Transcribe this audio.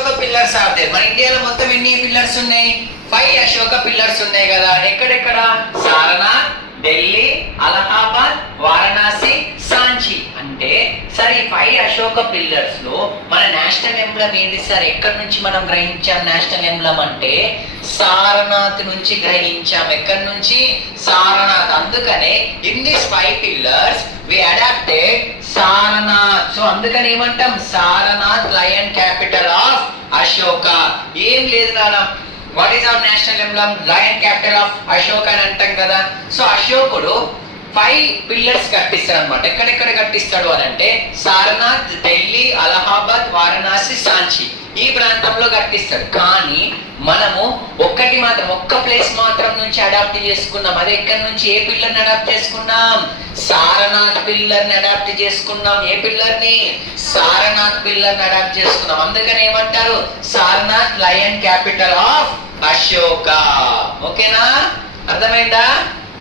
Ashoka pillars are there. మన ఇండియాలో మొత్తం ఎన్ని పిల్లర్స్ ఉన్నాయి? 5 అశోక పిల్లర్స్ ఉన్నాయి కదా. ఎక్కడెక్కడ? సారనాథ్, ఢిల్లీ, అలహాబాద్, వారణాసి, సాంచి. అంటే సరే, 5 అశోక పిల్లర్స్ లో మన నేషనల్ ఎంబ్లమ్ ఏంటి సార్? ఎక్కడి నుంచి మనం గ్రహించాం నేషనల్ ఎంబ్లమ్ అంటే? సారనాథ్ నుంచి గ్రహించాం. ఎక్కడి నుంచి? సారనాథ్. అందుకనే in this 5 pillars we adapted Sarnath. So అందుకని ఏమంటాం? Sarnath lion capital of Ashoka. ఏం లేదు నాన్న, what is our national emblem? Lion capital of Ashoka అని అంటాం కదా. సో అశోకుడు 5 పిల్లర్స్ కట్టిస్తాడు అనమాట. ఎక్కడెక్కడ కట్టిస్తాడు అని అంటే సారనాథ్, ఢిల్లీ, అలహాబాద్, వారణాసి, సాంచి ఈ ప్రాంతంలో కట్టిస్తాడు. కానీ మనము ఒక్క ప్లేస్ మాత్రం నుంచి అడాప్ట్ చేసుకున్నాం. అది ఎక్కడి నుంచి? ఏ పిల్లర్ ని అడాప్ట్ చేసుకున్నాం? సారనాథ్ పిల్లర్ ని అడాప్ట్ చేసుకున్నాం. ఏ పిల్లర్ ని? సారనాథ్ పిల్లర్ ని అడాప్ట్ చేసుకున్నాం. అందుకని ఏమంటారు? Sarnath lion capital of Ashoka. ఓకేనా? అర్థమైందా?